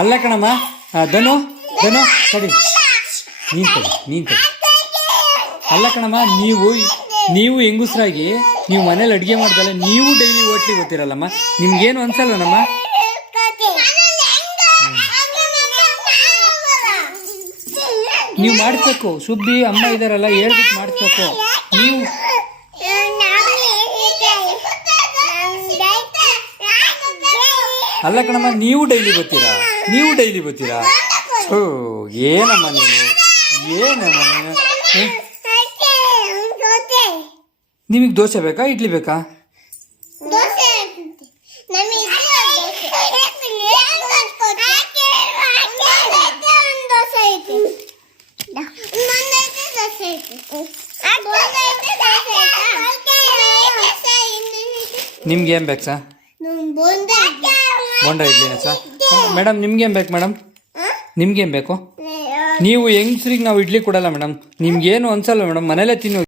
ಅಲ್ಲ ಕಣಮ್ಮ. ಧನು ಧನು ತಡಿ, ನೀನು ತಡಿ. ಅಲ್ಲ ಕಣಮ್ಮ, ನೀವು ಹೆಂಗುಸ್ರಾಗಿ ನೀವು ಮನೇಲಿ ಅಡುಗೆ ಮಾಡ್ದಲ್ಲ ನೀವು ಡೈಲಿ ಹೋಟ್ಲಿಗೆ ಹೋಗ್ತಿರಲ್ಲಮ್ಮ, ನಿಮ್ಗೇನು ಅನ್ಸಲ್ವನಮ್ಮ? ನೀವು ಮಾಡಿಸ್ಬೇಕು. ಸುಬ್ಬಿ ಅಮ್ಮ ಇದಾರಲ್ಲ, ಹೇಳ್ಬಿಟ್ಟು ಮಾಡಿಸ್ಬೇಕು ನೀವು. ಅಲ್ಲ ಕಣಮ್ಮ, ನೀವು ಡೈಲಿ ಬರ್ತೀರಾ? ಓ ಏನಮ್ಮ ನೀನು ನಿಮಗೆ ದೋಸೆ ಬೇಕಾ ಇಡ್ಲಿ ಬೇಕಾ? ನಿಮ್ಗೆ ಏನು ಬೇಕು ಸರ್? ಬೋಂಡ ಇಡ್ಲಿನ ಸರ್? ಮೇಡಮ್ ನಿಮ್ಗೇನು ಬೇಕು ಮೇಡಮ್? ನಿಮ್ಗೇನು ಬೇಕು? ನೀವು ಹೆಂಗ್ಸ್ರಿಗೆ ನಾವು ಇಡ್ಲಿ ಕೊಡಲ್ಲ ಮೇಡಮ್. ನಿಮ್ಗೇನು ಅನ್ಸಲ್ಲ ಮೇಡಮ್, ಮನೇಲೇ ತಿನ್ನು.